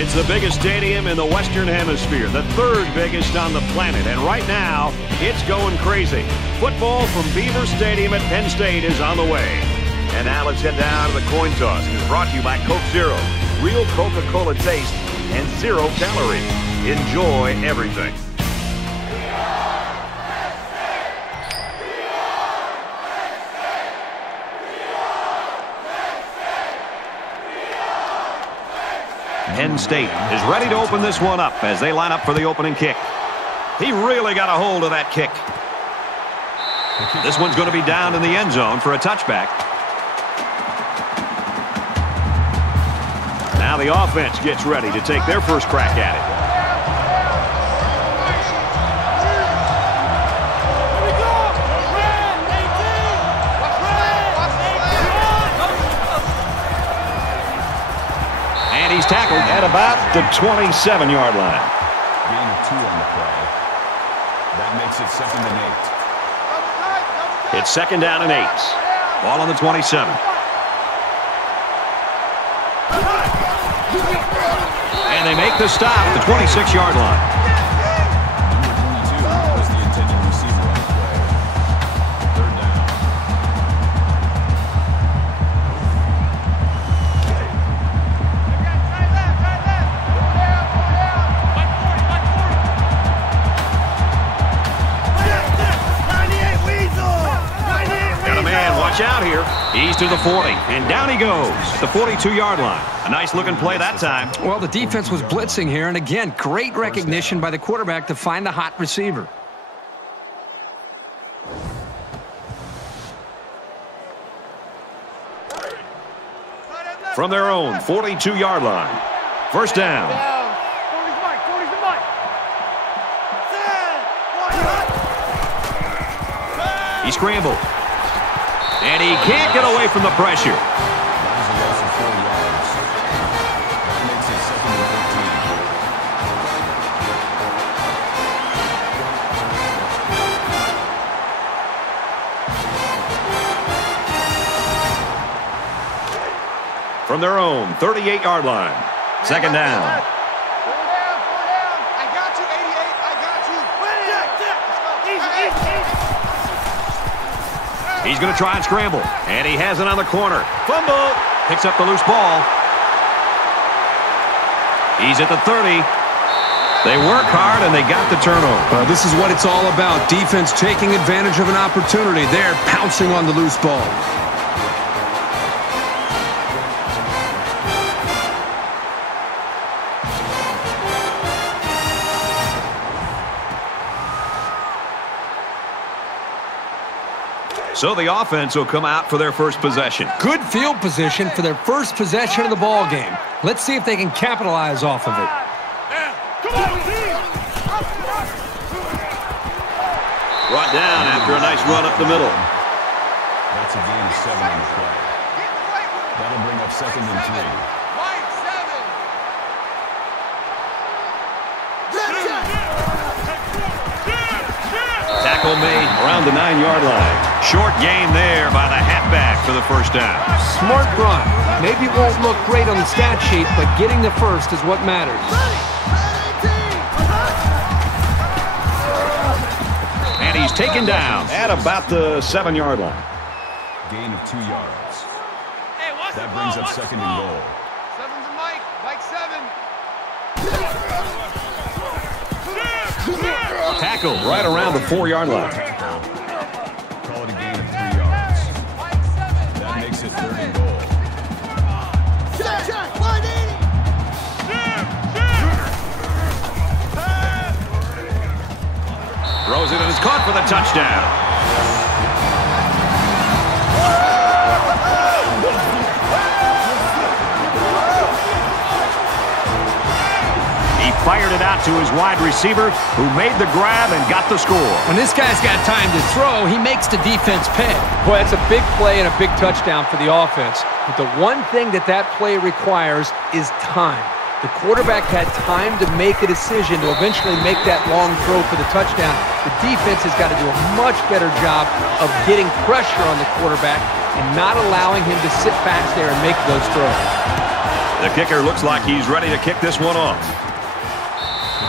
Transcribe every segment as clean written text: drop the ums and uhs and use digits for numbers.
It's the biggest stadium in the Western Hemisphere, the third biggest on the planet, and right now, it's going crazy. Football from Beaver Stadium at Penn State is on the way. And now let's head down to the coin toss. It's brought to you by Coke Zero. Real Coca-Cola taste and 0 calories. Enjoy everything. Penn State is ready to open this one up as they line up for the opening kick. He really got a hold of that kick. This one's going to be down in the end zone for a touchback. Now the offense gets ready to take their first crack at it. And he's tackled at about the 27-yard line. Gain of 2 on the play. That makes it 2nd and 8. It's 2nd down and 8. Ball on the 27. And they make the stop at the 26-yard line. Number 22 was the intended receiver on the play. 3rd down. Got a man, watch out here. He's to the 40, and down he goes at the 42-yard line. A nice-looking play that time. Well, the defense was blitzing here, and again, great recognition by the quarterback to find the hot receiver. From their own 42-yard line. First down. He scrambled. And he can't get away from the pressure. That was a loss of 4 yards. That makes it 2nd and 13. From their own 38-yard line. 2nd down. He's going to try and scramble. And he has it on the corner. Fumble. Picks up the loose ball. He's at the 30. They work hard, and they got the turnover. This is what it's all about. Defense taking advantage of an opportunity. They're pouncing on the loose ball. So the offense will come out for their first possession. Good field position for their first possession of the ball game. Let's see if they can capitalize off of it. Brought down after a nice run up the middle. That's a gain of 7 on the play. That'll bring up 2nd and 3. Tackle made around the 9-yard line. Short gain there by the halfback for the first down. Smart run. Maybe it won't look great on the stat sheet, but getting the first is what matters. And he's taken down at about the 7-yard line. Gain of 2 yards. That brings up 2nd and goal. 7's a Mike. Mike 7. Tackle right around the 4-yard line. Call it a gain of 3 yards. That makes it 3rd and goal. Throws it and it's caught for the touchdown. He fired it out to his wide receiver, who made the grab and got the score. When this guy's got time to throw, he makes the defense pay. Boy, that's a big play and a big touchdown for the offense. But the one thing that play requires is time. The quarterback had time to make a decision to eventually make that long throw for the touchdown. The defense has got to do a much better job of getting pressure on the quarterback and not allowing him to sit back there and make those throws. The kicker looks like he's ready to kick this one off.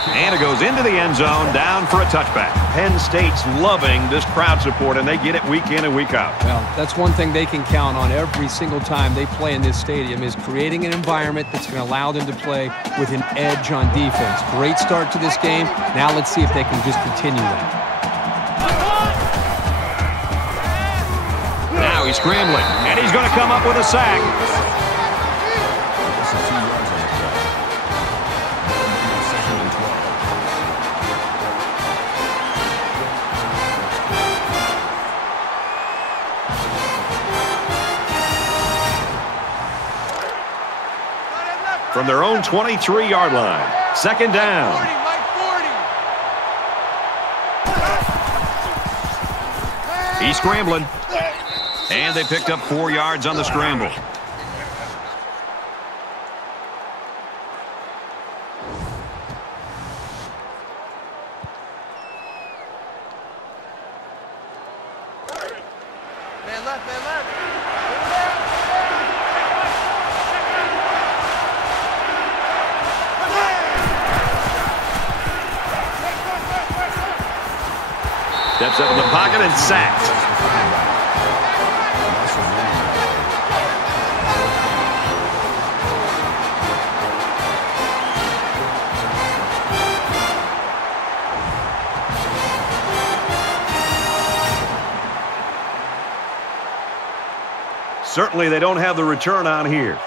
And it goes into the end zone, down for a touchback. Penn State's loving this crowd support, and they get it week in and week out. Well, that's one thing they can count on every single time they play in this stadium is creating an environment that's going to allow them to play with an edge on defense. Great start to this game. Now let's see if they can just continue that. Now he's scrambling, and he's going to come up with a sack. From their own 23-yard line. Second down. 40, Mike 40. He's scrambling. And they picked up 4 yards on the scramble. Man left, man left. Steps up in the pocket and sacked. Certainly they don't have the return on here.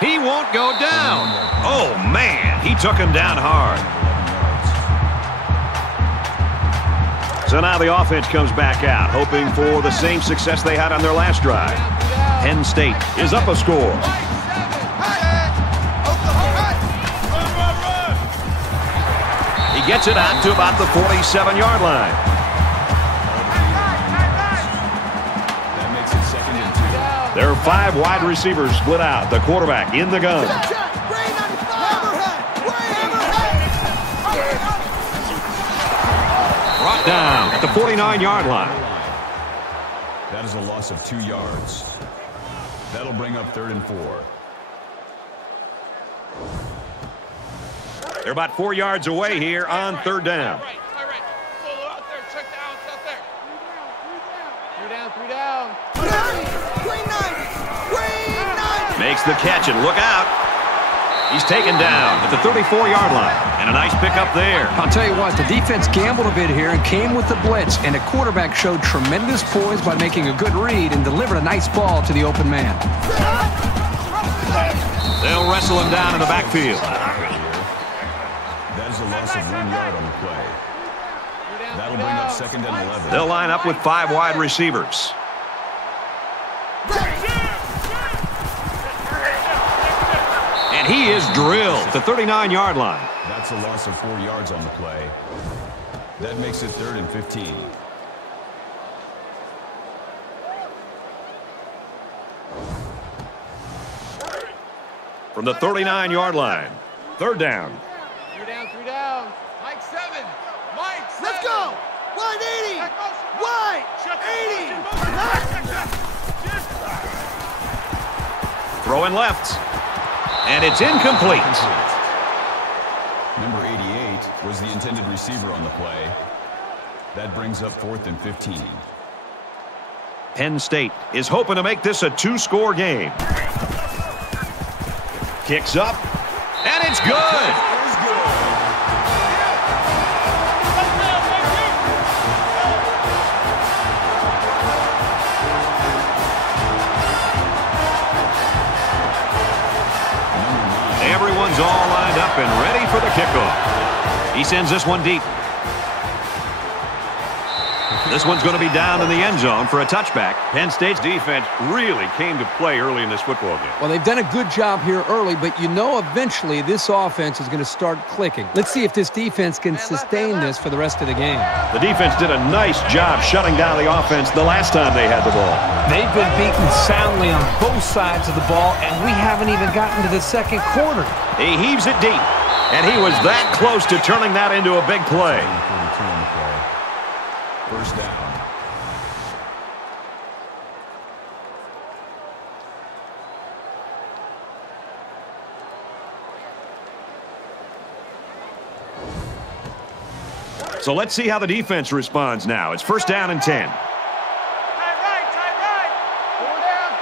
He won't go down. Oh, man, he took him down hard. So now the offense comes back out, hoping for the same success they had on their last drive. Penn State is up a score. He gets it out to about the 47-yard line. There are 5 wide receivers split out. The quarterback in the gun. Brought down at the 49-yard line. That is a loss of 2 yards. That'll bring up 3rd and 4. They're about 4 yards away here on 3rd down. Right. Solo out there. Check the outs out there. 3 down. Makes the catch, and look out. He's taken down at the 34-yard line. And a nice pickup there. I'll tell you what, the defense gambled a bit here and came with the blitz, and the quarterback showed tremendous poise by making a good read and delivered a nice ball to the open man. They'll wrestle him down in the backfield. That is a loss of 1 yard on the play. That'll bring up 2nd and 11. They'll line up with 5 wide receivers. And he is drilled at the 39-yard line. That's a loss of 4 yards on the play. That makes it 3rd and 15. From the 39-yard line. 3rd down. 3 down. Mike 7. Mike 7. Let's go. 180. Wide. 80. Throwing left. And it's incomplete. Number 88 was the intended receiver on the play. That brings up 4th and 15. Penn State is hoping to make this a 2-score game. Kicks up, and it's good. Everyone's all lined up and ready for the kickoff. He sends this one deep. This one's going to be down in the end zone for a touchback. Penn State's defense really came to play early in this football game. Well, they've done a good job here early, but you know eventually this offense is going to start clicking. Let's see if this defense can sustain this for the rest of the game. The defense did a nice job shutting down the offense the last time they had the ball. They've been beaten soundly on both sides of the ball, and we haven't even gotten to the second quarter. He heaves it deep, and he was that close to turning that into a big play. First down. So let's see how the defense responds now. It's first down and 10. Tight right. Four down.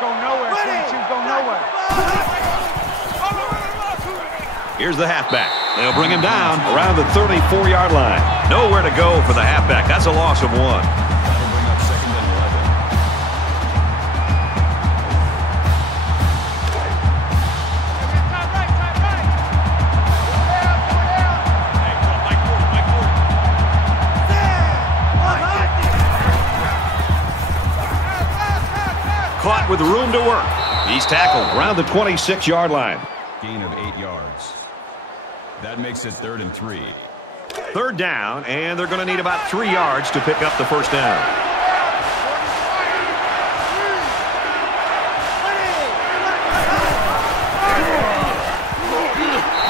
Go nowhere, 22, go nowhere. Here's the halfback. They'll bring him down around the 34-yard line. Nowhere to go for the halfback. That's a loss of 1. That'll bring up second and 11. Tight right. Four down. Caught with room to work. He's tackled around the 26-yard line. Gain of 8 yards. That makes it 3rd and 3. Third down, and they're going to need about 3 yards to pick up the first down.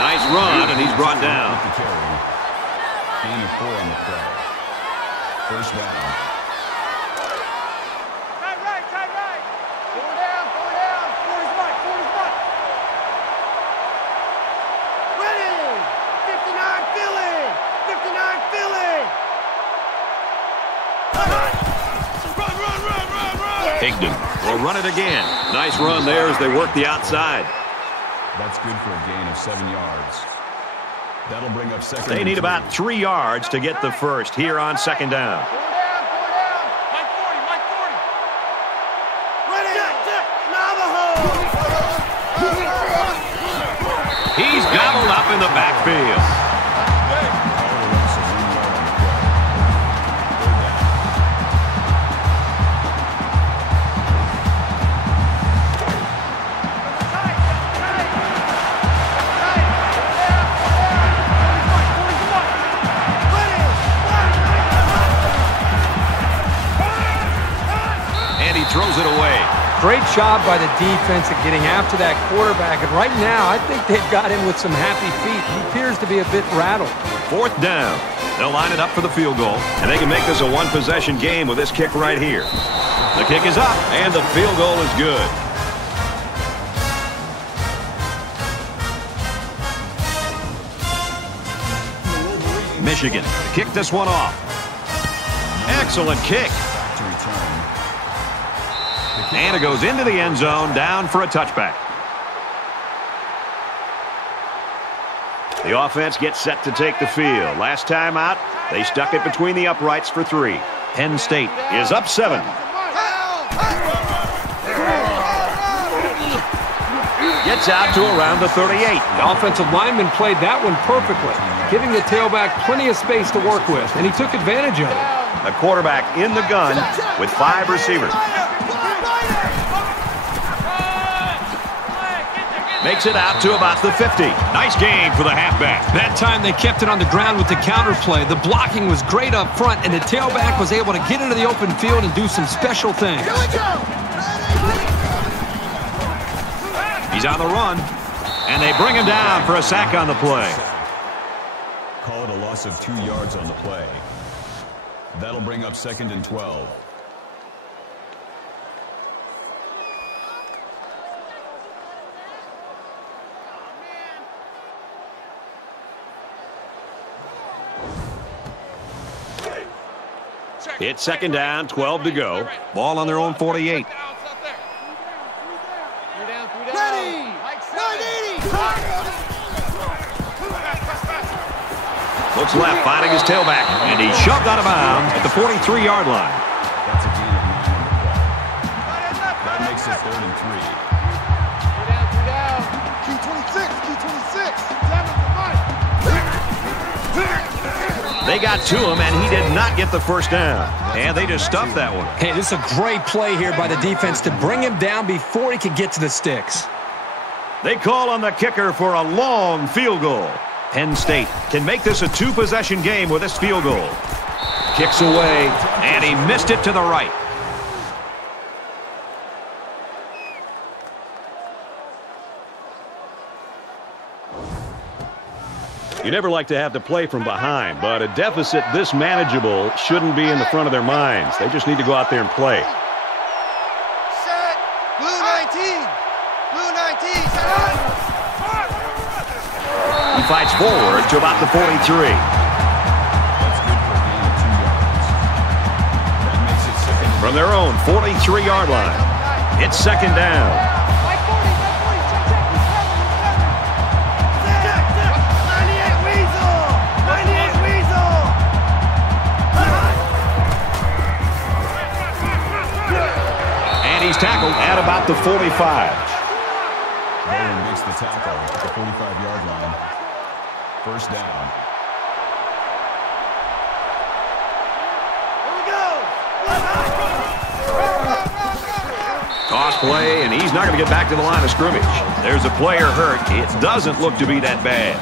Nice run, and he's brought down. Gain of 4 on the play. First down. Tight right. Four down. 40's right. Ready! 59 Philly! 59 Philly! Run. Higdon will run it again. Nice run there as they work the outside. That's good for a gain of 7 yards. That'll bring up second. They and need 3. about 3 yards to get the first here on second down. Four down. Mike 40. Ready! Navajo! He's gobbled up in the backfield. And he throws it away. Great job by the defense at getting after that quarterback. And right now, I think they've got him with some happy feet. He appears to be a bit rattled. Fourth down. They'll line it up for the field goal, and they can make this a one-possession game with this kick right here. The kick is up, and the field goal is good. Michigan kick this one off. Excellent kick. To return. And it goes into the end zone, down for a touchback. The offense gets set to take the field. Last time out, they stuck it between the uprights for 3. Penn State is up 7. Gets out to around the 38. The offensive lineman played that one perfectly, giving the tailback plenty of space to work with, and he took advantage of it. The quarterback in the gun with 5 receivers. Makes it out to about the 50. Nice game for the halfback. That time they kept it on the ground with the counter play. The blocking was great up front, and the tailback was able to get into the open field and do some special things. Here we go! He's on the run, and they bring him down for a sack on the play. Call it a loss of 2 yards on the play. That'll bring up second and 12. It's second down, 12 to go. Ball on their own 48. Ready! 180! Looks left, finding his tailback, and he's shoved out of bounds at the 43-yard line. That's a gain of 9 on the play. That makes it 3rd and 3. They got to him, and he did not get the first down. And they just stuffed that one. Hey, this is a great play here by the defense to bring him down before he could get to the sticks. They call on the kicker for a long field goal. Penn State can make this a 2-possession game with this field goal. Kicks away, and he missed it to the right. You never like to have to play from behind, but a deficit this manageable shouldn't be in the front of their minds. They just need to go out there and play. Set. Blue 19. Blue 19. He fights forward to about the 43. That's good for a gain of 2 yards. That makes it second. From their own 43-yard line, it's second down. 98 Weasel. 98 Weasel. And he's tackled at about the 45. Bowen makes the tackle at the 45-yard line. First down. Here we go. Toss play, and he's not going to get back to the line of scrimmage. There's a player hurt. It doesn't look to be that bad.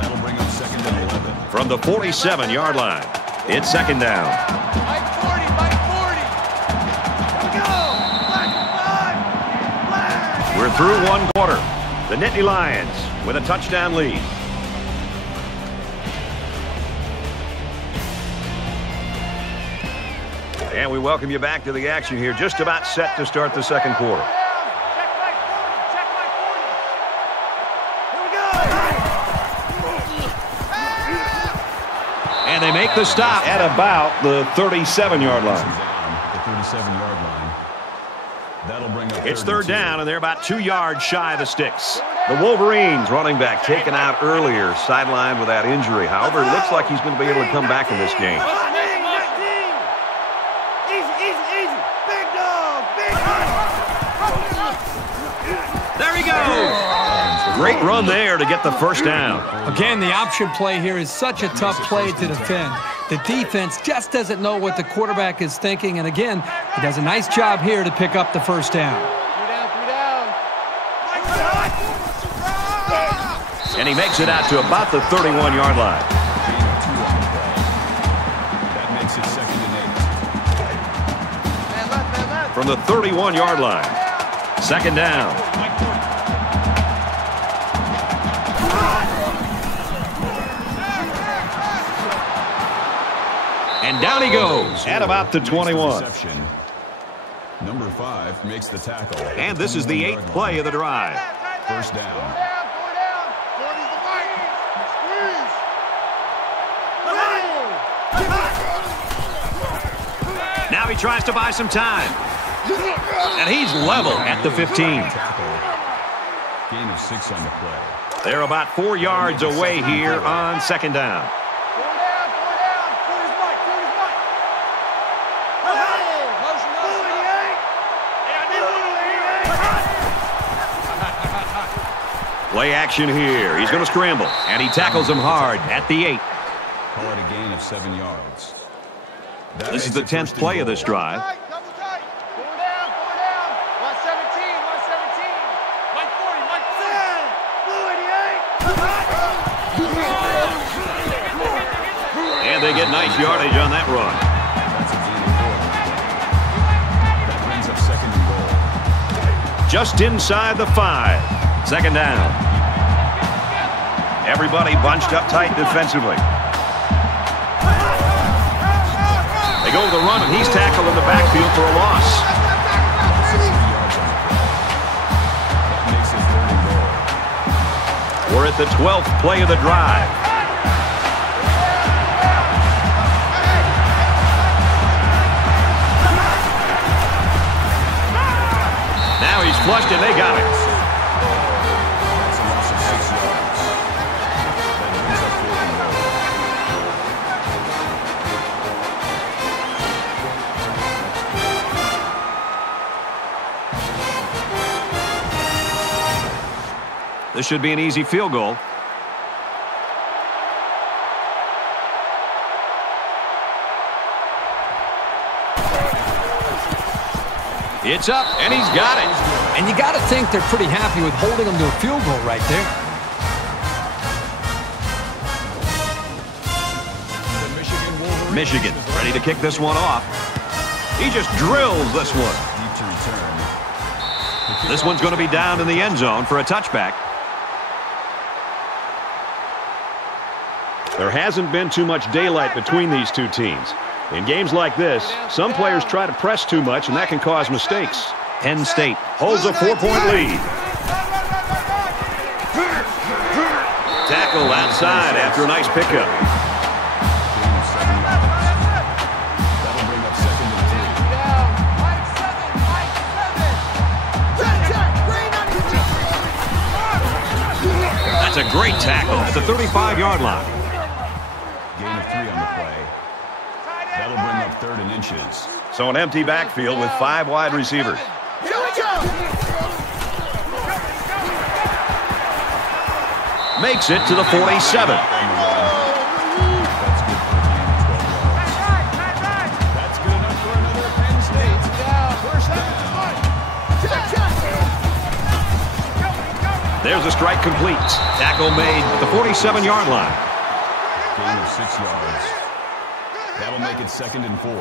That'll bring up second and 11. From the 47-yard line, it's second down. Mike 40, Mike 40. Here we go. Black 5. Black. We're through one quarter. The Nittany Lions with a touchdown lead. And we welcome you back to the action here. Just about set to start the second quarter. Check Mike 40. Check Mike 40. Here we go. And they make the stop at about the 37-yard line. Down the 37-yard line. That'll bring up It's third down, and they're about 2 yards shy of the sticks. The Wolverines running back taken out earlier, sidelined with that injury. However, it looks like he's going to be able to come back in this game. 19. Easy. Big dog. Big dog. There he goes. Great run there to get the first down. Again, the option play here is such a tough play to defend. The defense just doesn't know what the quarterback is thinking, and again, he does a nice job here to pick up the first down. 3 down. And he makes it out to about the 31-yard line. Gain of 2 on the play. That makes it second and 8. Man left. From the 31-yard line, second down. And down he goes at about the 21. Reception. Number 5 makes the tackle. And this is the 8th play of the drive. First down. 4 down. 40's the Vikings. Squeeze. Now he tries to buy some time. And he's level at the 15. Tackle. Gain of 6 on the play. They're about 4 yards away here on second down. 4 down. 40's Mike. Motion, Blue 88. Play action here. He's going to scramble. And he tackles him hard at the 8. Call it a gain of 7 yards. That This is makes the it 10th first and play of goal. this drive. Double tight. 4 down. 117. Mike 40, Mike 40. Set. Blue 88. And they get nice yardage on that run. That's a gain of 4 on the play. That brings up second and goal. Just inside the 5. Second down. Everybody bunched up tight defensively. They go with the run, and he's tackled in the backfield for a loss. 60 yards on the play. That makes it third and goal. We're at the 12th play of the drive. Now he's flushed, and they got it. That's a loss of 6 yards. That brings up fourth and goal. This should be an easy field goal. It's up, and he's got it. And you got to think they're pretty happy with holding them to a field goal right there. Michigan ready to kick this one off. He just drills this one. Deep to return. This one's going to be down in the end zone for a touchback. There hasn't been too much daylight between these two teams. In games like this, some players try to press too much, and that can cause mistakes. Penn State holds a 4-point lead. Tackle outside after a nice pickup. That's a great tackle at the 35-yard line. Gain of 3 on the play. That'll bring up 3rd and inches. So an empty backfield with 5 wide receivers. Makes it to the 47. That's good enough for another Penn State. First down. There's a strike complete. Tackle made at the 47-yard line. Gain of 6 yards. That'll make it 2nd and 4.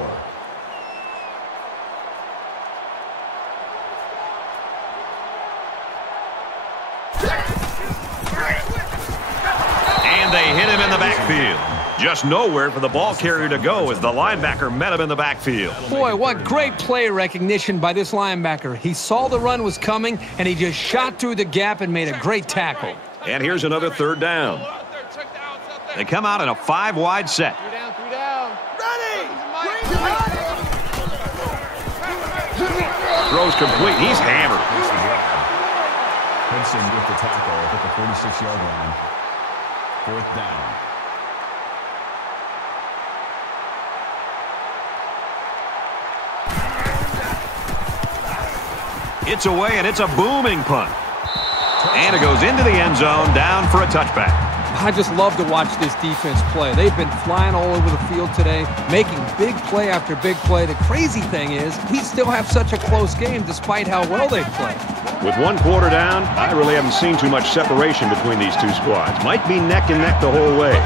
And they hit him in the backfield. Just nowhere for the ball carrier to go as the linebacker met him in the backfield. Boy, what great play recognition by this linebacker. He saw the run was coming, and he just shot through the gap and made a great tackle. And here's another 3rd down. They come out in a 5-wide set. 3 down, 3 down. Throws complete. He's hammered. Hudson with the tackle at the 46-yard line. 4th down. It's away, and it's a booming punt. And it goes into the end zone, down for a touchback. I just love to watch this defense play. They've been flying all over the field today, making big play after big play. The crazy thing is, we still have such a close game despite how well they play. With 1 quarter down, I really haven't seen too much separation between these two squads. Might be neck and neck the whole way.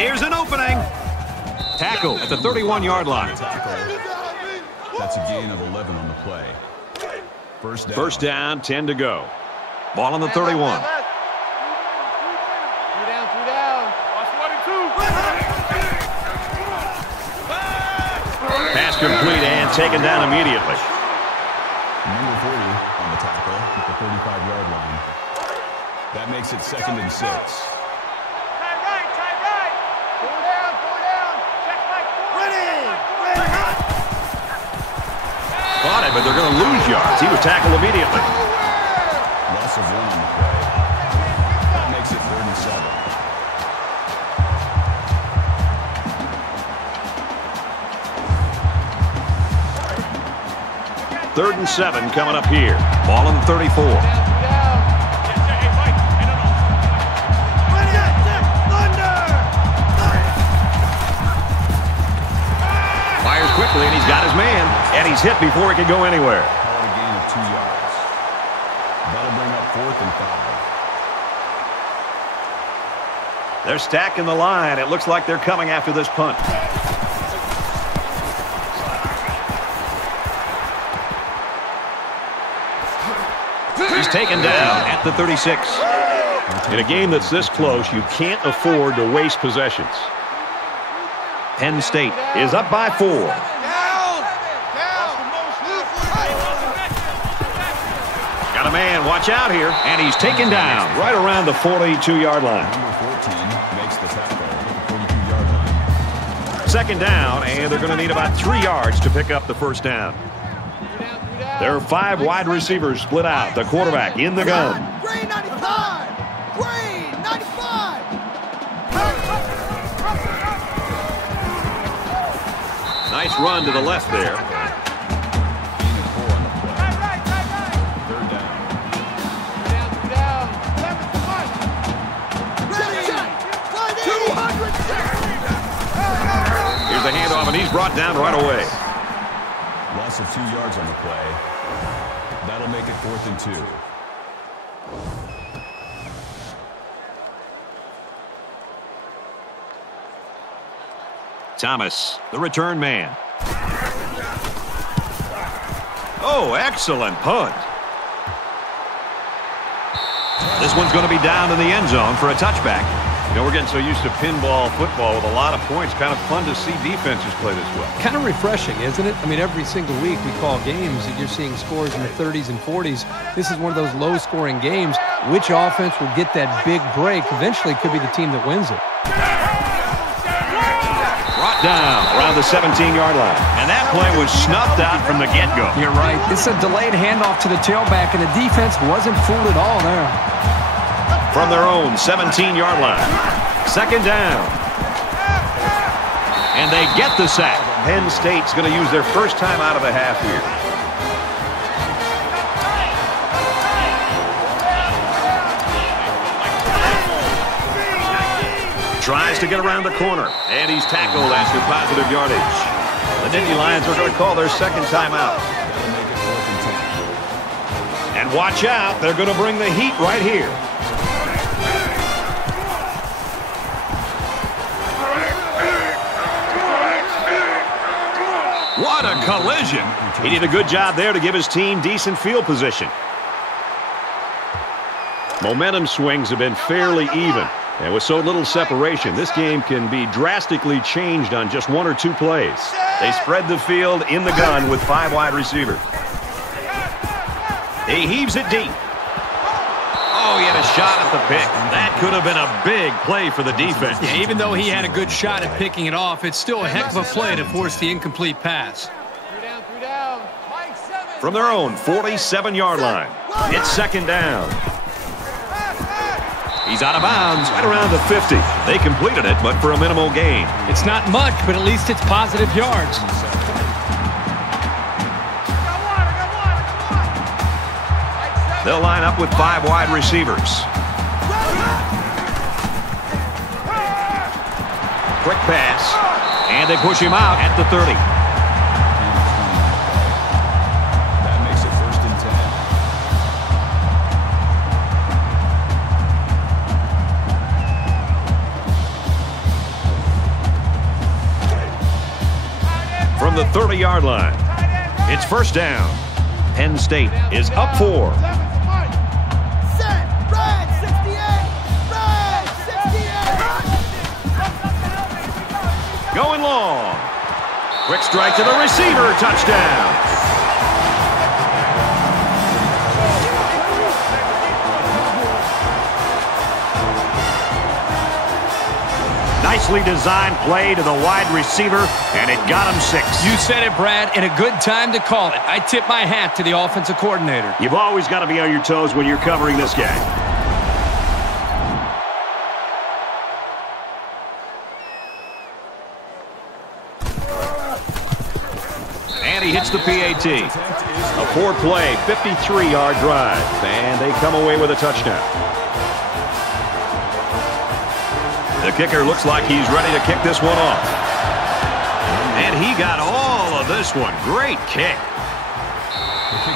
Here's an opening. Tackle at the 31-yard line. That's a gain of 11 on the play. First down, 10 to go. Ball on the 31. 3 down, 3 down. Pass complete and taken down immediately. Number 40 on the tackle at the 35-yard line. That makes it 2nd and 6. Tie right. 4 down. Check like 4. Caught it, but they're going to lose yards. He was tackled immediately. Loss of 1 on the play. That makes it 3rd and 7. 3rd and 7 coming up here. Ball on the 34. Fires quickly, and he's got his man. And he's hit before he can go anywhere. Call it a gain of 2 yards. That'll bring up 4th and 5. They're stacking the line. It looks like they're coming after this punt. He's taken down at the 36. In a game that's this close, you can't afford to waste possessions. Penn State is up by 4. Got a man, watch out here, and he's taken down right around the 42-yard line. Number 14 makes the tackle at the 42-yard line. 2nd down, and they're going to need about 3 yards to pick up the first down. There are 5 wide receivers split out. The quarterback in the gun. Green 95! Green 95! Nice run to the left there. Gain of 4 on the play. 3rd down. 3 down. Here's the handoff, and he's brought down right away. Loss of 2 yards on the play. That'll make it 4th and 2. Thomas, the return man. Oh, excellent punt. This one's going to be down in the end zone for a touchback. You know, we're getting so used to pinball football with a lot of points. Kind of fun to see defenses play this way. Kind of refreshing, isn't it? I mean, every single week we call games and you're seeing scores in the 30s and 40s. This is one of those low-scoring games. Which offense will get that big break eventually could be the team that wins it. Brought down around the 17-yard line. And that play was snuffed out from the get-go. You're right. It's a delayed handoff to the tailback, and the defense wasn't fooled at all there. From their own 17-yard line. Second down. And they get the sack. Penn State's going to use their first time out of the half here. Tries to get around the corner. And he's tackled after positive yardage. The Nittany Lions are going to call their second timeout. And watch out. They're going to bring the heat right here. What a collision. He did a good job there to give his team decent field position. Momentum swings have been fairly even. And with so little separation, this game can be drastically changed on just one or two plays. They spread the field in the gun with 5 wide receivers. He heaves it deep. Oh, he had a shot at the pick. That could have been a big play for the defense. Yeah, even though he had a good shot at picking it off, it's still a heck of a play to force the incomplete pass. 3 down. From their own 47-yard line, it's second down. He's out of bounds right around the 50. They completed it, but for a minimal gain. It's not much, but at least it's positive yards. They'll line up with 5 wide receivers. Quick pass. And they push him out at the 30. That makes it 1st and 10. From the 30-yard line, it's first down. Penn State is up 4. Going long. Quick strike to the receiver. Touchdown. Nicely designed play to the wide receiver, and it got him 6. You said it, Brad, and a good time to call it. I tip my hat to the offensive coordinator. You've always got to be on your toes when you're covering this guy. And he hits the PAT. A 4-play, 53-yard drive, and they come away with a touchdown. The kicker looks like he's ready to kick this one off. And he got all of this one. Great kick.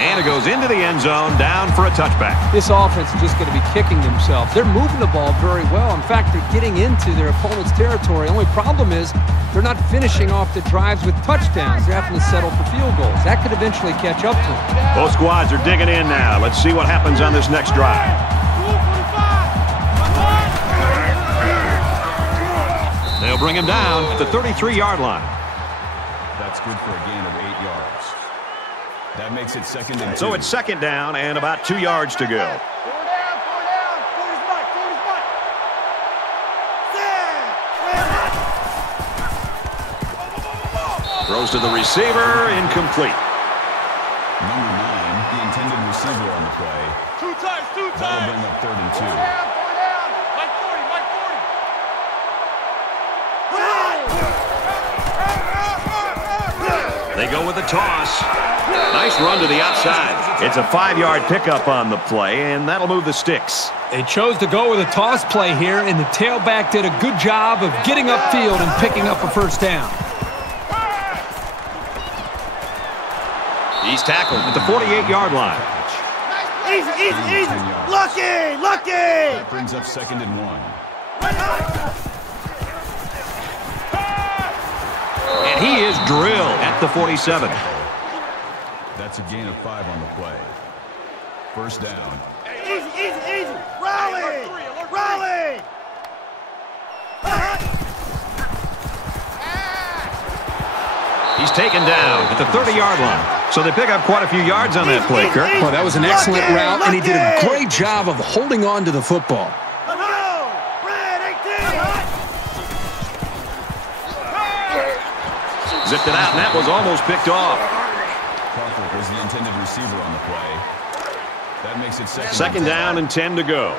And it goes into the end zone, down for a touchback. This offense is just going to be kicking themselves. They're moving the ball very well. In fact, they're getting into their opponent's territory. Only problem is they're not finishing off the drives with touchdowns. They're having to settle for field goals. That could eventually catch up to them. Both squads are digging in now. Let's see what happens on this next drive. They'll bring him down at the 33-yard line. That's good for a gain of 8 yards. That makes it 2nd and 2. So it's second down and about 2 yards to go. 4 down. Throws to the receiver, incomplete. Number 9, the intended receiver on the play. 2 times. That'll bring up 3rd and 2. 4 down. Mike 40. They go with the toss. Nice run to the outside. It's a 5-yard pickup on the play, and that'll move the sticks. They chose to go with a toss play here, and the tailback did a good job of getting upfield and picking up a first down. He's tackled at the 48-yard line. Easy. Lucky. That brings up 2nd and 1. And he is drilled at the 47. That's a gain of 5 on the play. First down. Easy. taken down at the 30-yard line. So they pick up quite a few yards on that play, Kirk. Well, that was an excellent route, and he did a great job of holding on to the football. Zipped it out, and that was almost picked off. Crawford was the intended receiver on the play. That makes it second down and 10 to go.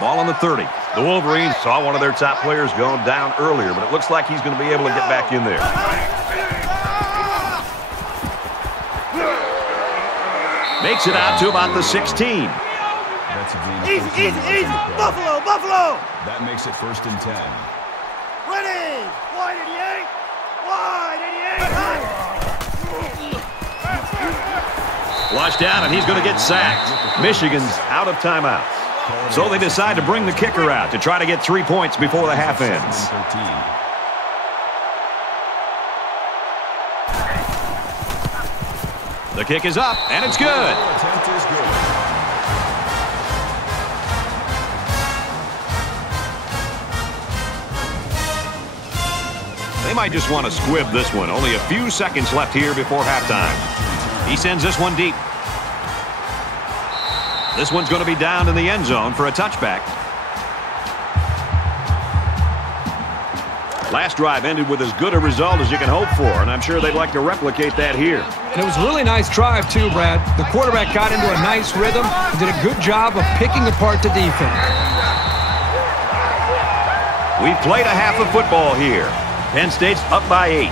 Ball on the 30. The Wolverines saw one of their top players go down earlier, but it looks like he's going to be able to get back in there. Makes it out to about the 16. That's a gain. Easy. Buffalo. That makes it 1st and 10. Ready. Wide 88. Wide 88. Flushed out, and he's going to get sacked. Michigan's out of timeouts. So they decide to bring the kicker out to try to get 3 points before the half ends. The kick is up, and it's good. They might just want to squib this one. Only a few seconds left here before halftime. He sends this one deep. This one's going to be down in the end zone for a touchback. Last drive ended with as good a result as you can hope for, and I'm sure they'd like to replicate that here. And it was a really nice drive, too, Brad. The quarterback got into a nice rhythm and did a good job of picking apart the defense. We've played a half of football here. Penn State's up by 8.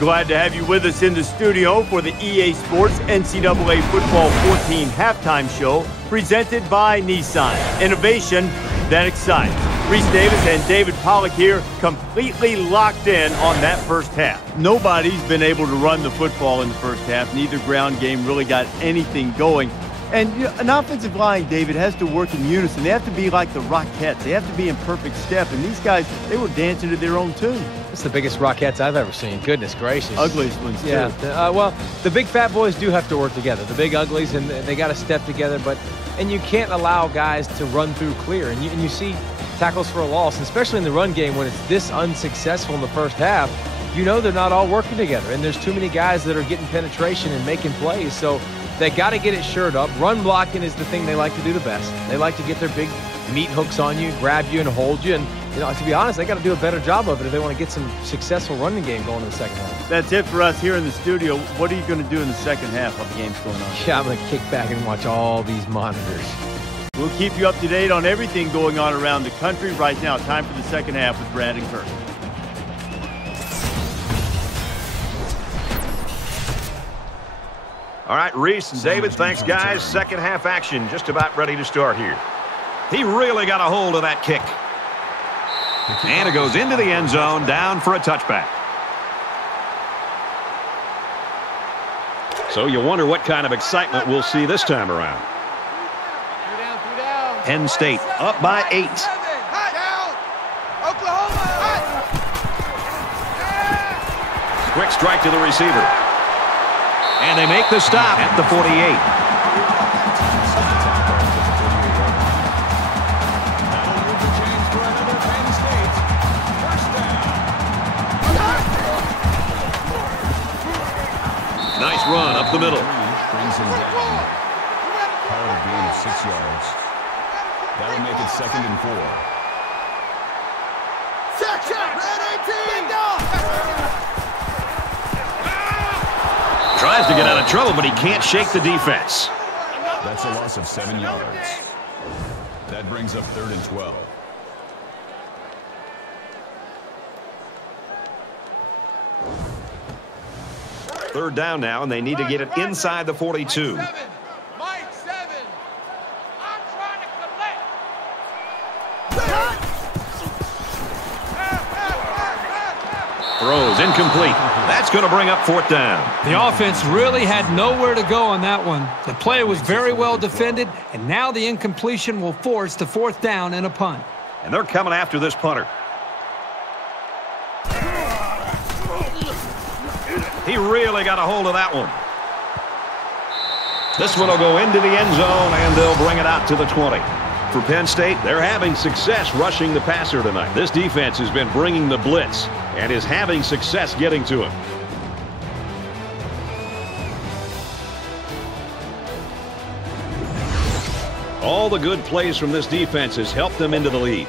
Glad to have you with us in the studio for the EA Sports NCAA Football 14 halftime show presented by Nissan. Innovation that excites. Reese Davis and David Pollack here, completely locked in on that first half. Nobody's been able to run the football in the first half. Neither ground game really got anything going. And an offensive line, David, has to work in unison. They have to be like the Rockettes. They have to be in perfect step. And these guys, they were dancing to their own tune. It's the biggest Rockettes I've ever seen. Goodness gracious. Ugliest ones, too. Yeah. Well, the big fat boys do have to work together. The big uglies, and they got to step together. And you can't allow guys to run through clear. And you see tackles for a loss, especially in the run game when it's this unsuccessful in the first half. You know they're not all working together. And there's too many guys that are getting penetration and making plays. So they got to get it shored up. Run blocking is the thing they like to do the best. They like to get their big meat hooks on you, grab you, and hold you. And, to be honest, they got to do a better job of it if they want to get some successful running game going in the second half. That's it for us here in the studio. What are you going to do in the second half while the game's going on? Yeah, I'm going to kick back and watch all these monitors. We'll keep you up to date on everything going on around the country right now. Time for the second half with Brad and Kirk. All right, Reese and David, thanks, guys. Second half action just about ready to start here. He really got a hold of that kick. And it goes into the end zone, down for a touchback. So you wonder what kind of excitement we'll see this time around. Penn State up by 8. Quick strike to the receiver. And they make the stop at the 48. Nice run up the middle. Brings him down. Power gain of 6 yards. That'll make it 2nd and 4. Tries to get out of trouble, but he can't shake the defense. That's a loss of 7 yards. That brings up 3rd and 12. Third down now, and they need to get it inside the 42. Mike 7. I'm trying to collect. Throws incomplete. That's going to bring up 4th down. The offense really had nowhere to go on that one. The play was very well defended, and now the incompletion will force the 4th down and a punt. And they're coming after this punter. He really got a hold of that one. This one will go into the end zone, and they'll bring it out to the 20. For Penn State, they're having success rushing the passer tonight. This defense has been bringing the blitz and is having success getting to him. All the good plays from this defense has helped them into the lead.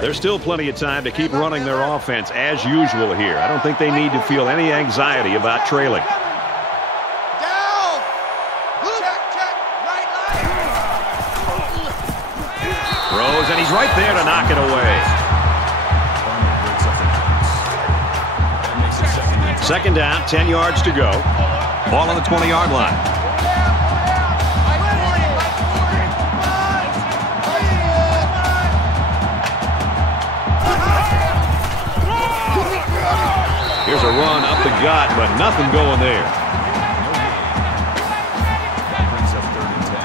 There's still plenty of time to keep running their offense as usual here. I don't think they need to feel any anxiety about trailing. Throws, and he's right there to knock it away. Second down, 10 yards to go. Ball on the 20-yard line. Here's a run up the gut, but nothing going there. That brings up 3rd and 10.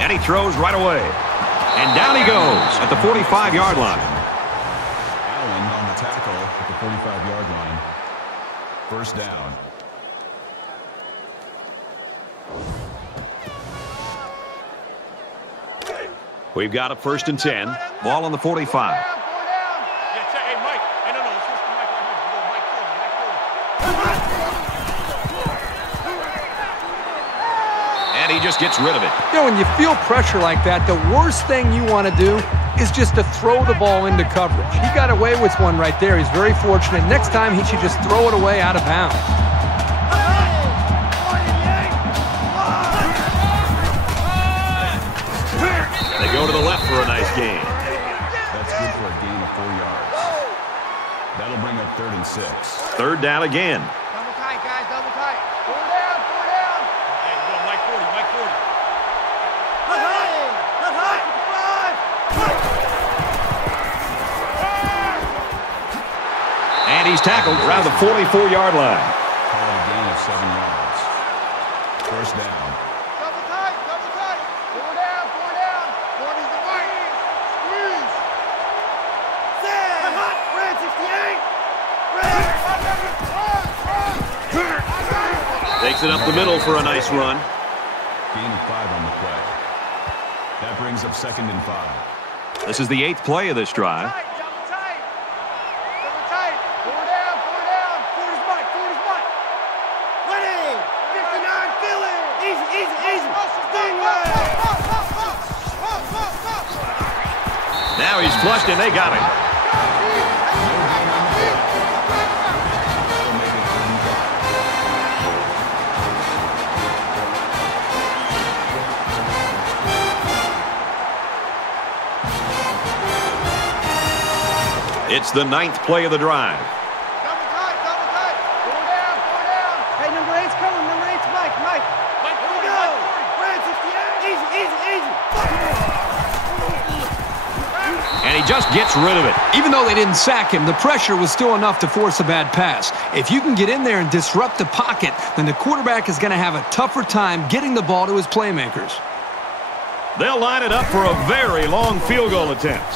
And he throws right away. And down he goes at the 45-yard line. Allen on the tackle at the 45-yard line. First down. We've got a 1st and 10. Ball on the 45. And he just gets rid of it. You know, when you feel pressure like that, the worst thing you want to do is just to throw the ball into coverage. He got away with one right there. He's very fortunate. Next time, he should just throw it away out of bounds. They go to the left for a nice gain. That's good for a gain of 4 yards. That'll bring up 3rd and 6. 3rd down again. Double tight, guys, double tight. 4 down, 4 down. Hey, go, Mike 40, Mike 40. And he's tackled around the 44-yard line. Call it a gain of 7 yards. First down. Double tight, double tight. 4 down, 4 down. 40's the right. Squeeze. Red 68. Takes it up the middle for a nice run. Gain of 5 on the play. That brings up 2nd and 5. This is the 8th play of this drive. Double tight. Double tight. 4 down, 4 down. 40's Mike, 40's Mike. Ready. 59, Philly. Easy, easy, easy. Stingray. Now he's flushed and they got him. It's the 9th play of the drive. Double tight, double tight. 4 down, 4 down. Hey, number 8's coming. Number 8's Mike. Mike. Mike Here we 40, go. Mike 40. Red 68. Easy, easy, easy. And he just gets rid of it. Even though they didn't sack him, the pressure was still enough to force a bad pass. If you can get in there and disrupt the pocket, then the quarterback is going to have a tougher time getting the ball to his playmakers. They'll line it up for a very long field goal attempt.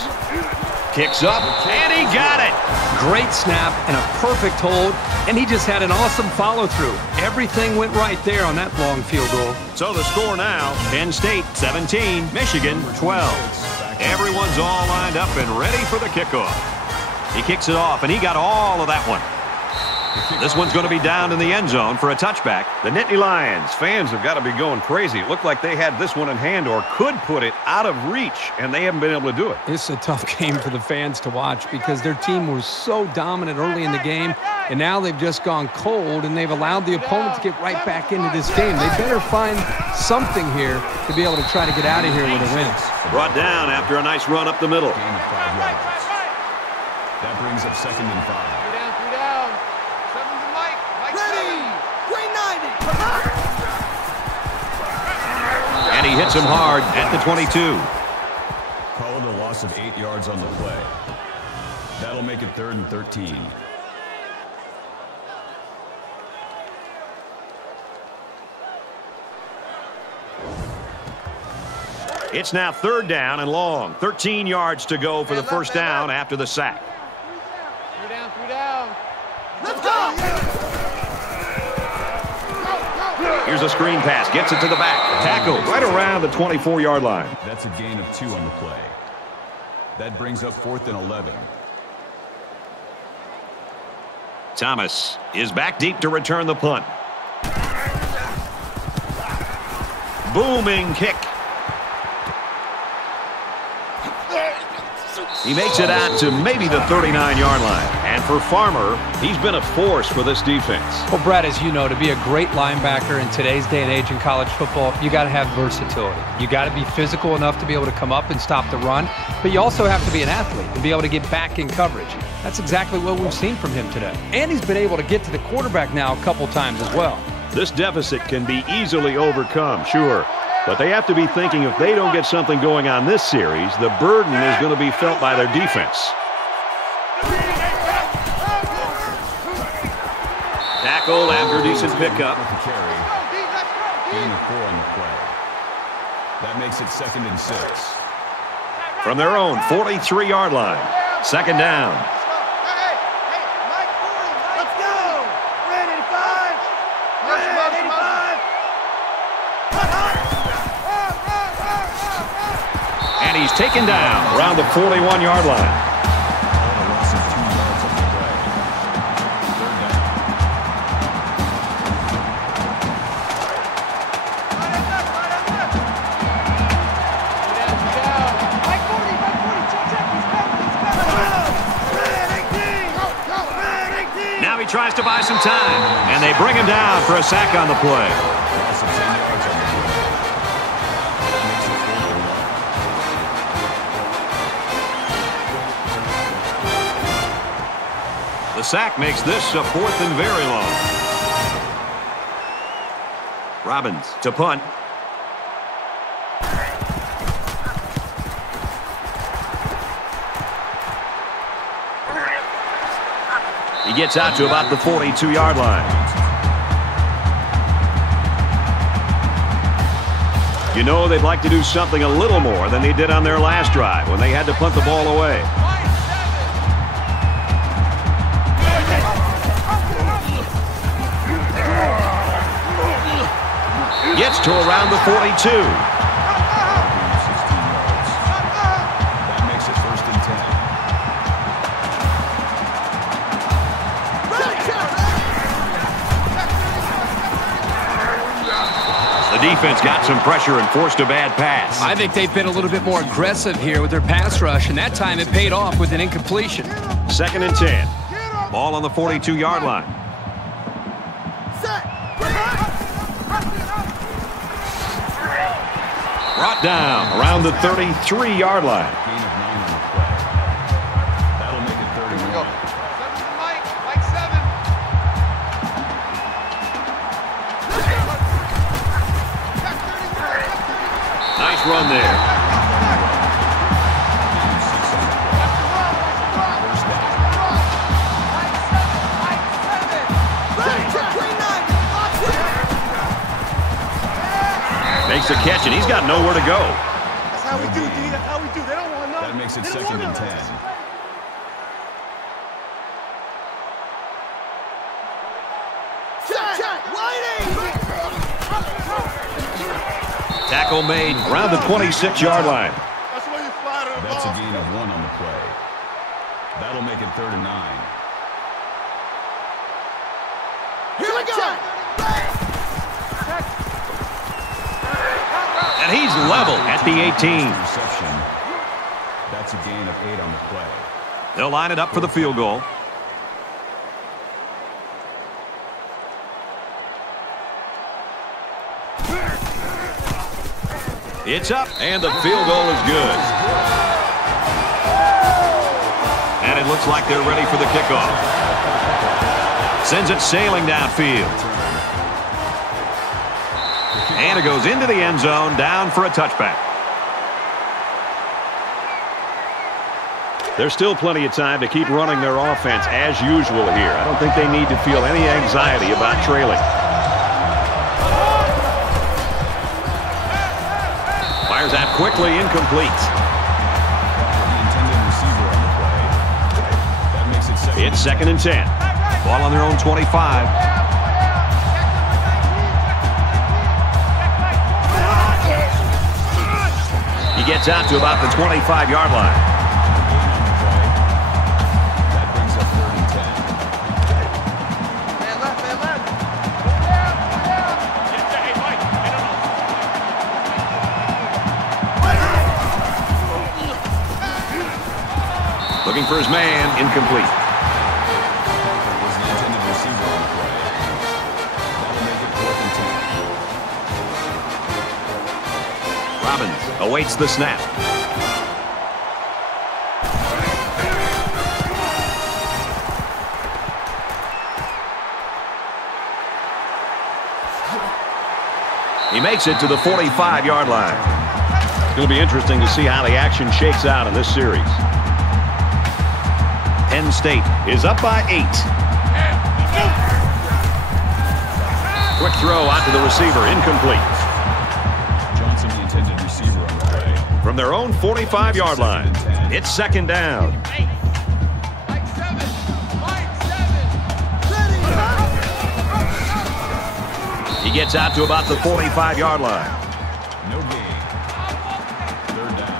Kicks up, and he got it. Great snap and a perfect hold, and he just had an awesome follow-through. Everything went right there on that long field goal. So the score now, Penn State 17, Michigan 12. Everyone's all lined up and ready for the kickoff. He kicks it off, and he got all of that one. This one's going to be down in the end zone for a touchback. The Nittany Lions fans have got to be going crazy. It looked like they had this one in hand or could put it out of reach, and they haven't been able to do it. It's a tough game for the fans to watch because their team was so dominant early in the game, and now they've just gone cold, and they've allowed the opponent to get right back into this game. They better find something here to be able to try to get out of here with a win. Brought down after a nice run up the middle. Gain of 5 yards. That brings up 2nd and 5. 3 down, 3 down. 7's the Mike. Mike Ready. 7. Green 90. And he hits him hard at the 22. Call it a loss of 8 yards on the play. That'll make it 3rd and 13. It's now 3rd down and long. 13 yards to go for the first down after the sack. 3 down, 3 down. Let's go! Here's a screen pass. Gets it to the back. Tackled right around the 24-yard line. That's a gain of 2 on the play. That brings up 4th and 11. Thomas is back deep to return the punt. Booming kick. He makes it out to maybe the 39-yard line. And for Farmer, he's been a force for this defense. Well, Brad, as you know, to be a great linebacker in today's day and age in college football, you got to have versatility. You got to be physical enough to be able to come up and stop the run, but you also have to be an athlete and be able to get back in coverage. That's exactly what we've seen from him today. And he's been able to get to the quarterback now a couple times as well. This deficit can be easily overcome, sure. But they have to be thinking if they don't get something going on this series, the burden is going to be felt by their defense. Tackled after a decent pickup. Gain of 4 on the play. That makes it 2nd and 6. From their own 43-yard line. 2nd down. Let's go! Red 85! Red 85! And he's taken down around the 41-yard line. A loss of 2 yards on the play. 3rd down. Mike 40, check, he's coming, Red 18! Go, Red 18! Now he tries to buy some time, and they bring him down for a sack on the play. Loss of 10 yards on the play. That makes it 4th and 1. The sack makes this a 4th and very long. Robbins to punt. He gets out to about the 42-yard line. You know they'd like to do something a little more than they did on their last drive when they had to punt the ball away. Gets to around the 42. That makes it 1st and 10. The defense got some pressure and forced a bad pass. I think they've been a little bit more aggressive here with their pass rush, and that time it paid off with an incompletion. 2nd and 10. Ball on the 42-yard line. Brought down around the 33-yard line. Gain of 9 on the play. That'll make it 31. Go. 7 for Mike. Mike 7. Nice run there. Makes the catch, and he's got nowhere to go. That's how we do, D. That's how we do. They don't want nothing. That makes it They don't 2nd and want 10. nothing. Tackle made around the 26-yard line. That's where you fly to the That's a ball. gain of 1 on the play. That'll make it 3rd and 9. Here we go. And he's level at the 18. Reception. That's a gain of 8 on the play. They'll line it up for the field goal. It's up, and the field goal is good. And it looks like they're ready for the kickoff. Sends it sailing downfield. And it goes into the end zone, down for a touchback. There's still plenty of time to keep running their offense as usual here. I don't think they need to feel any anxiety about trailing. Fires out quickly, incomplete. It's 2nd and 10. Ball on their own 25. He gets out to about the 25-yard line. That brings up 3rd and 10. Man left. Hey, Mike. Looking for his man, incomplete. Was the intended receiver on the play. That'll make it 4th and 10. Robbins awaits the snap. He makes it to the 45-yard line. It's going to be interesting to see how the action shakes out in this series. Penn State is up by 8. Quick throw out to the receiver, incomplete. Johnson, the intended receiver on the play. From their own 45-yard line, it's 2nd down. Mike 7. He gets out to about the 45-yard line. No gain. 3rd down.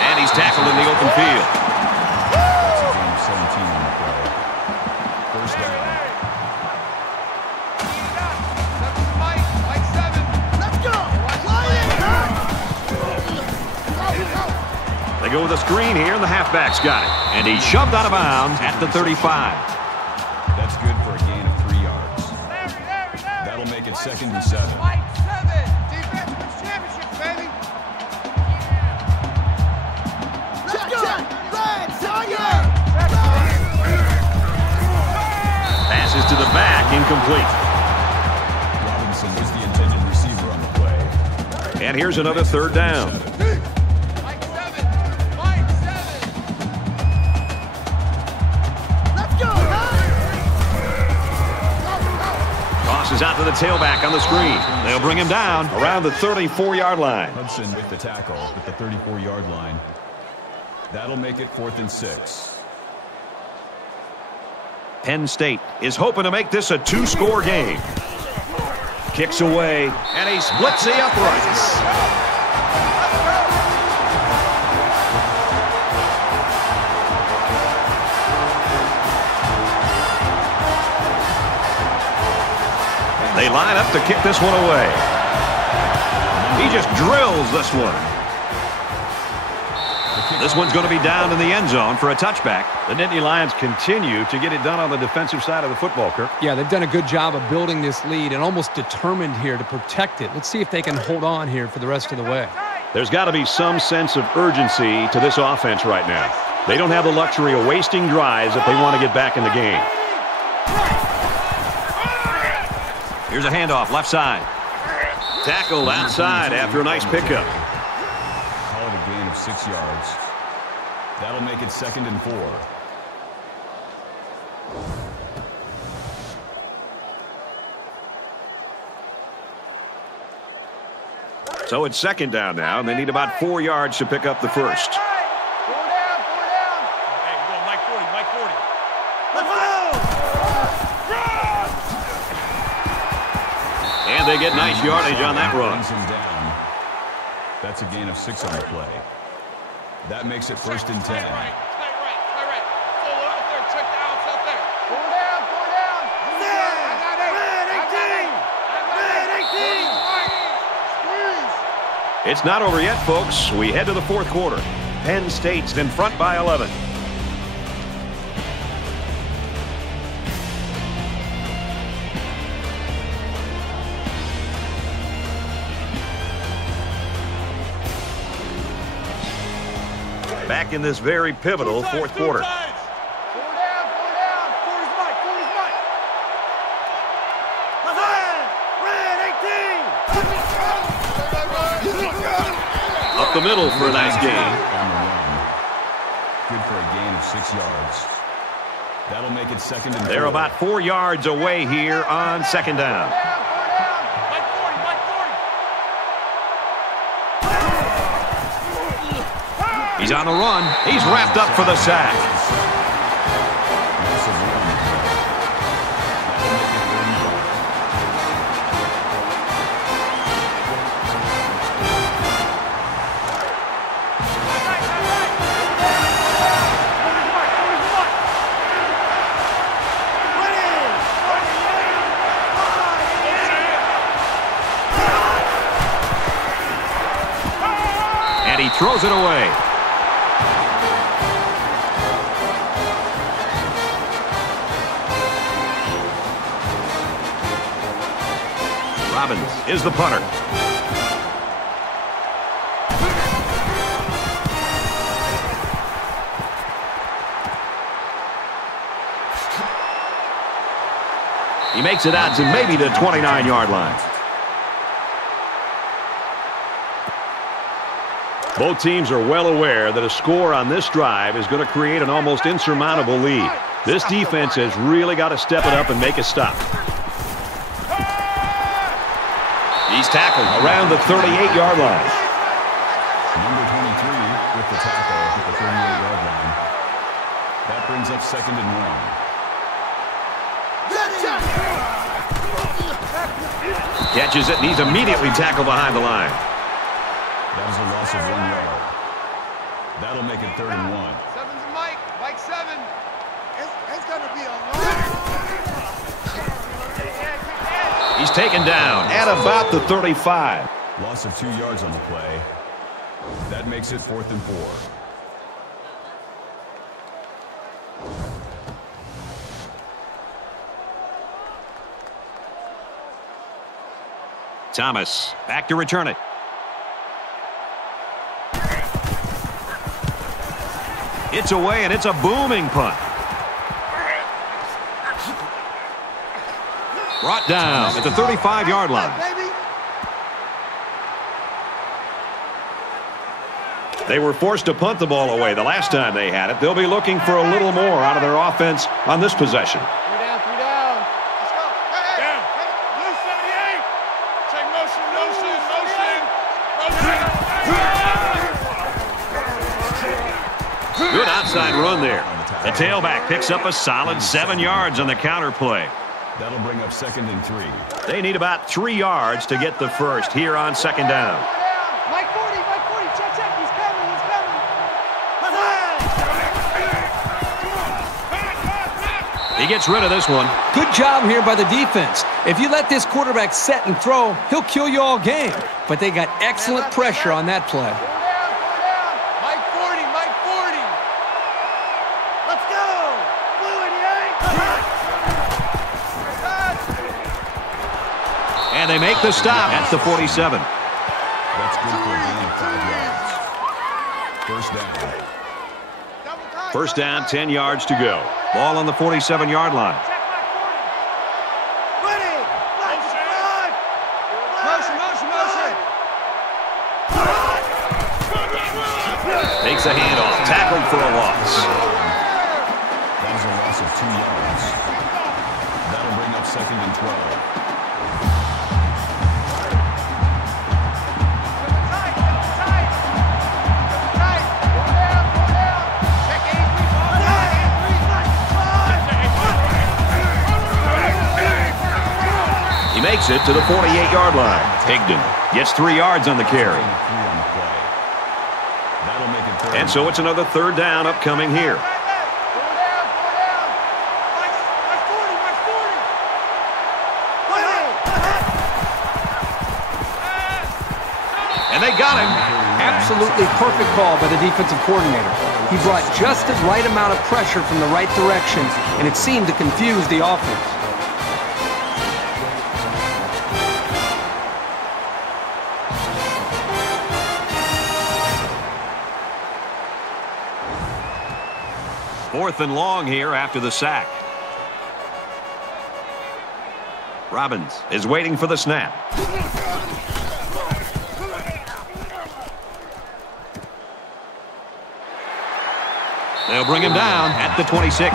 And he's tackled in the open field. That's a gain of 17 on the play. 1st down. Mike 7. Let's go! They go with a screen here, and the halfback's got it. And he's shoved out of bounds at the 35. That's good for a gain of 3 yards. That'll make it 2nd and 7. Mike 7. Defense wins championships, baby. Passes to the back, incomplete. Robinson was the intended receiver on the play. And here's another 3rd down. Mike 7. Mike 7. Tosses out to the tailback on the screen. They'll bring him down around the 34-yard line. Hudson with the tackle at the 34-yard line. That'll make it 4th and 6. Penn State is hoping to make this a 2-score game. Kicks away, and he splits the uprights. They line up to kick this one away. He just drills this one. This one's going to be down in the end zone for a touchback. The Nittany Lions continue to get it done on the defensive side of the football, Kirk. Yeah, they've done a good job of building this lead and almost determined here to protect it. Let's see if they can hold on here for the rest of the way. There's got to be some sense of urgency to this offense right now. They don't have the luxury of wasting drives if they want to get back in the game. Here's a handoff, left side. Tackled outside after a nice pickup. Call it a gain of 6 yards. That'll make it 2nd and 4. So it's 2nd down now, and they need about 4 yards to pick up the first. 4 down. Hey, go Mike 40. And they get nice yardage on that run. Runs him down. That's a gain of 6 on the play. That makes it 1st and 10. Tight right. Full out there. Check the outs out there. 4 down. I got 8. It's not over yet, folks. We head to the 4th quarter. Penn State's in front by 11. Back in this very pivotal 4th quarter. 4 down. 40's Mike. Up the middle for a nice gain. On the run. Good for a gain of 6 yards. That'll make it second and 4. They're about 4 yards away here on second down. He's on the run. He's wrapped up for the sack. And he throws it away. Robbins is the punter. He makes it out to maybe the 29-yard line. Both teams are well aware that a score on this drive is going to create an almost insurmountable lead. This defense has really got to step it up and make a stop. He's tackled around the 38-yard line. Number 23 with the tackle at the 38-yard line. That brings up second and 1. Catches it, and he's immediately tackled behind the line. That is a loss of 1 yard. That'll make it third and 1. Seven's a Mike. Mike 7. It's going to be a long. He's taken down at about the 35. Loss of 2 yards on the play. That makes it 4th and 4. Thomas back to return it. It's away, and it's a booming punt. Brought down at the 35-yard line. They were forced to punt the ball away the last time they had it. They'll be looking for a little more out of their offense on this possession. 3 down. Let's go. Down. Blue 78. Check motion. Good outside run there. The tailback picks up a solid 7 yards on the counter play. That'll bring up second and 3. They need about 3 yards to get the first here on second down. Mike 40, check, he's coming. He gets rid of this one. Good job here by the defense. If you let this quarterback set and throw, he'll kill you all game. But they got excellent pressure on that play. Mike 40. Let's go. Blue 88. And they make the stop at the 47. That's good for a gain of 5 yards. First down. First down, 10 yards to go. Ball on the 47-yard line. Ready. Motion. Takes a handoff. Tackled for a loss. That is a loss of 2 yards. That'll bring up second and 12. He makes it to the 48-yard line. Higdon gets 3 yards on the carry. And so it's another third down upcoming here. And they got him. Absolutely perfect call by the defensive coordinator. He brought just the right amount of pressure from the right direction, and it seemed to confuse the offense. Fourth and long here after the sack. Robbins is waiting for the snap. They'll bring him down at the 26.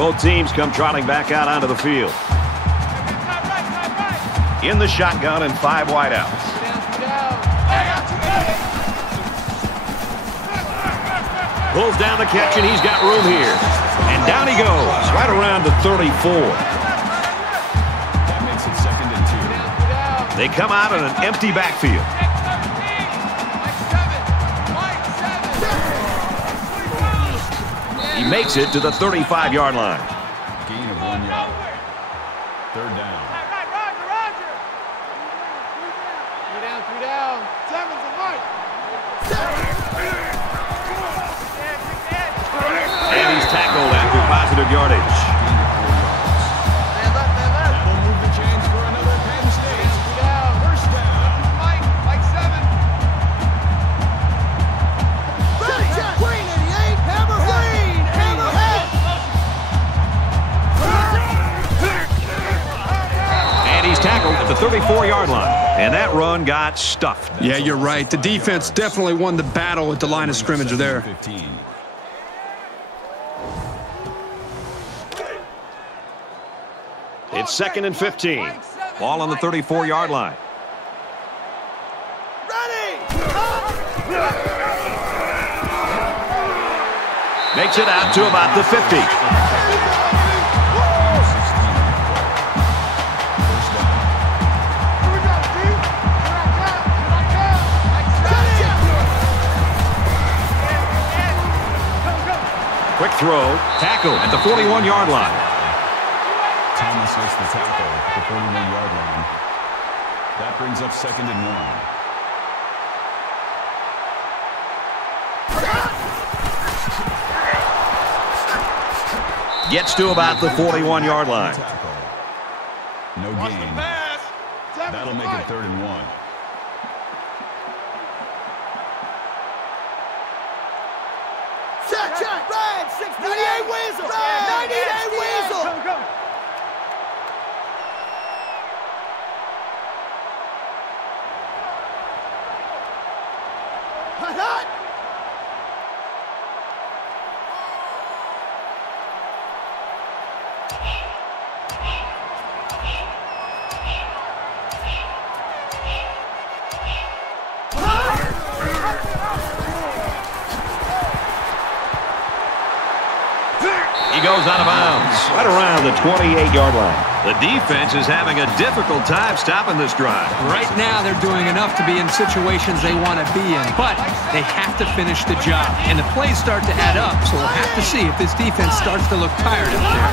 Both teams come trotting back out onto the field. In the shotgun and 5 wideouts. Pulls down the catch, and he's got room here. And down he goes, right around the 34. That makes it 2nd and 2. They come out in an empty backfield. He makes it to the 35-yard line. Gain of 1 yard. 3rd down. Three down. Seven's a Mike. And he's tackled after positive yardage. That'll move the chains for another Penn State. 1st down. Mike 7. Green 88, hammer green, hammer head. And he's tackled at the 34-yard line. And that run got stuffed. Yeah, you're right. The defense definitely won the battle at the line of scrimmage there. 15. It's 2nd and 15. Ball on the 34-yard line. Ready. Makes it out to about the 50. Quick throw. Tackle at the 41-yard line. Thomas makes the tackle at the 41-yard line. That brings up 2nd and 1. Gets to about the 41-yard line. No gain. That'll make it 3rd and 1. Check, red, 98 Weasel, 98 Weasel. Go. Hot. He goes out of bounds right around the 28-yard line. The defense is having a difficult time stopping this drive. Right now, they're doing enough to be in situations they want to be in, but they have to finish the job. And the plays start to add up, so we'll have to see if this defense starts to look tired up there.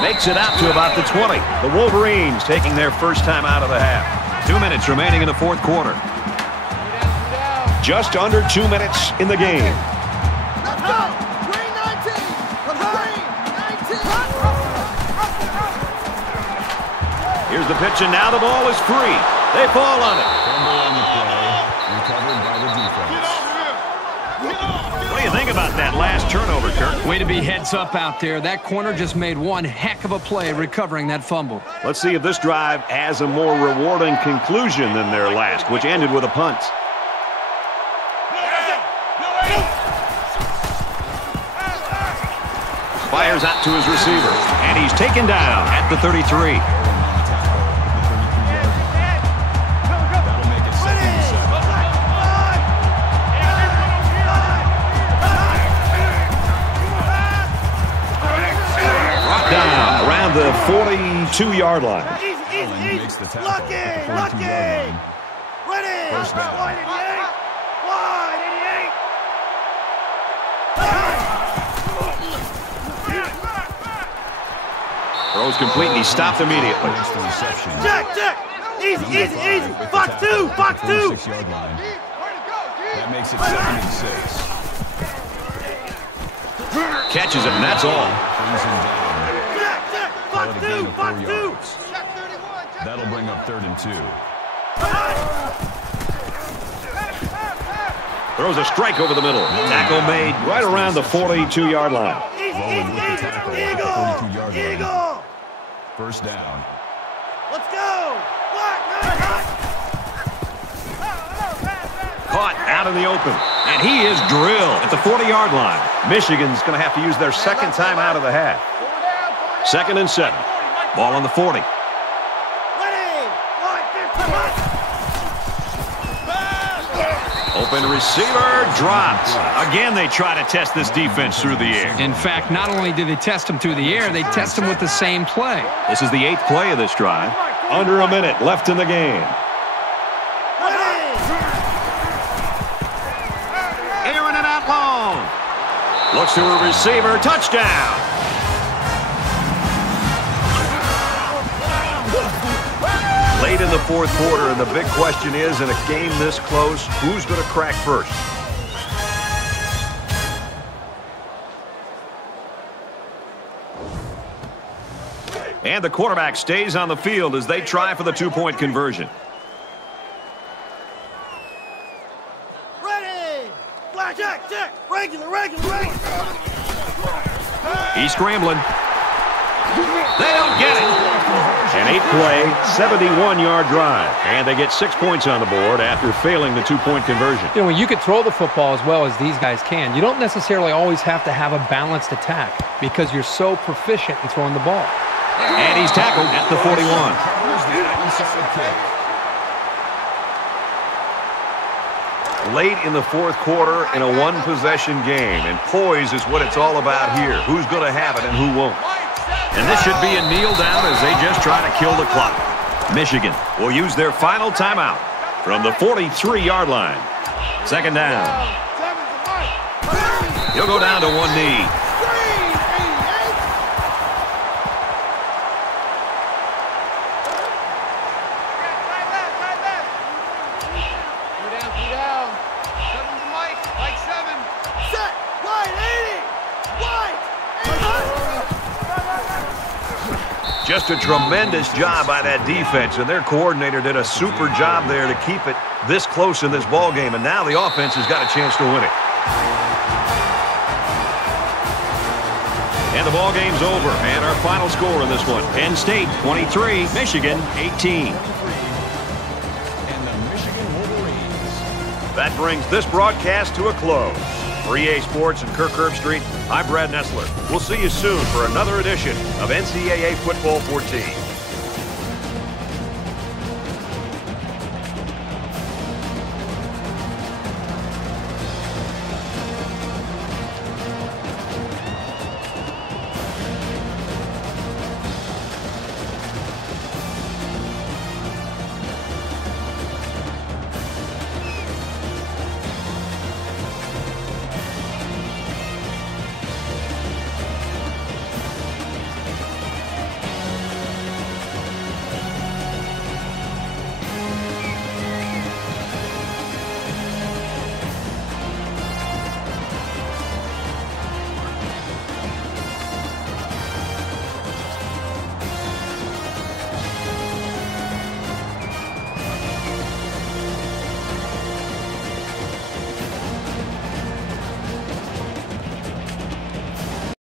Makes it out to about the 20. The Wolverines taking their first time out of the half. 2 minutes remaining in the 4th quarter. Just under 2 minutes in the game. Let's go. Green 19. Green 19. Here's the pitch, and now the ball is free. They fall on it. Fumble on the play, recovered by the defense. What do you think about that last turnover, Kirk? Way to be heads up out there. That corner just made one heck of a play recovering that fumble. Let's see if this drive has a more rewarding conclusion than their last, which ended with a punt. Fires out to his receiver, and he's taken down at the 33. That'll make it 2nd and 7. Brought down around the 42-yard line. Allen makes the tackle at the 42-yard line. Ready. First down. Wide 88. Wide 88. Throws complete, and he stopped immediately. Makes the reception. Check. Easy. Box 2. 6-yard line. That makes it 2nd and 6. Catches it, and that's all. Brings him down. Call it a gain of 4 Box 2. yards. That'll bring up 3rd and 2. Throws a strike over the middle. Tackle made right around the 42-yard line. Rolling with the tackle at the 42-yard line. Eagle. First down. Let's go. Caught out in the open. And he is drilled at the 40-yard line. Michigan's going to have to use their second timeout of the half. 2nd and 7. Ball on the 40. Open receiver dropped. Again, they try to test this defense through the air. In fact, not only did they test him through the air, they test him with the same play. This is the 8th play of this drive. Under a minute left in the game. Airing it out long. Looks to a receiver. Touchdown. Late in the 4th quarter, and the big question is, in a game this close, who's going to crack first? And the quarterback stays on the field as they try for the 2-point conversion. Ready! Black, check! Regular! He's scrambling. They don't get it. An 8-play, 71-yard drive. And they get 6 points on the board after failing the 2-point conversion. You know, when you can throw the football as well as these guys can, you don't necessarily always have to have a balanced attack because you're so proficient in throwing the ball. And he's tackled at the 41. Late in the 4th quarter in a one-possession game. And poise is what it's all about here. Who's going to have it and who won't? And this should be a kneel down as they just try to kill the clock. Michigan will use their final timeout from the 43-yard line. 2nd down. He'll go down to one knee. Just a tremendous job by that defense, and their coordinator did a super job there to keep it this close in this ball game, and now the offense has got a chance to win it. And the ball game's over, and our final score in this one, Penn State 23, Michigan 18. And the Michigan Wolverines. That brings this broadcast to a close. For EA Sports and Kirk Herbstreit, I'm Brad Nessler. We'll see you soon for another edition of NCAA Football 14.